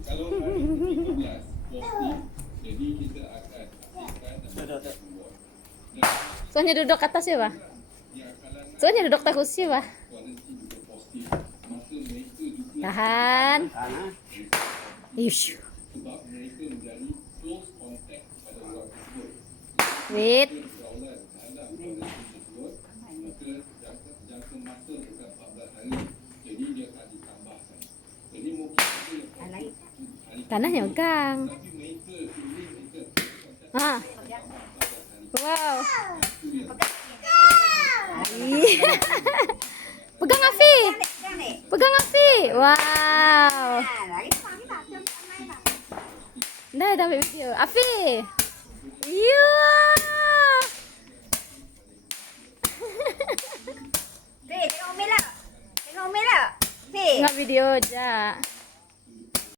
Kalau hari ke-13 positif, jadi kita akan aktifkan dan buat. Soalnya duduk atas ya, Pak. Soalnya duduk tak kursi, Pak. Kuarantin juga positif, maka mereka juga Tahan. Yush. sebab mereka menjadi close contact pada orang tersebut. Wait. Pergaulan dalam kuarantin tersebut, maka jangka masa bukan 14 hari, jadi dia akan ditambahkan. Jadi mungkin ada yang positif hari Tanahnya megang. tapi mereka ini mereka Ha. Wow. Ih. Pegang Afi. Pegang Afi. Wow. Dah ambil video. Afi. Iya. Tengok Umi lah. Tengok Umi lah. Tengok video je.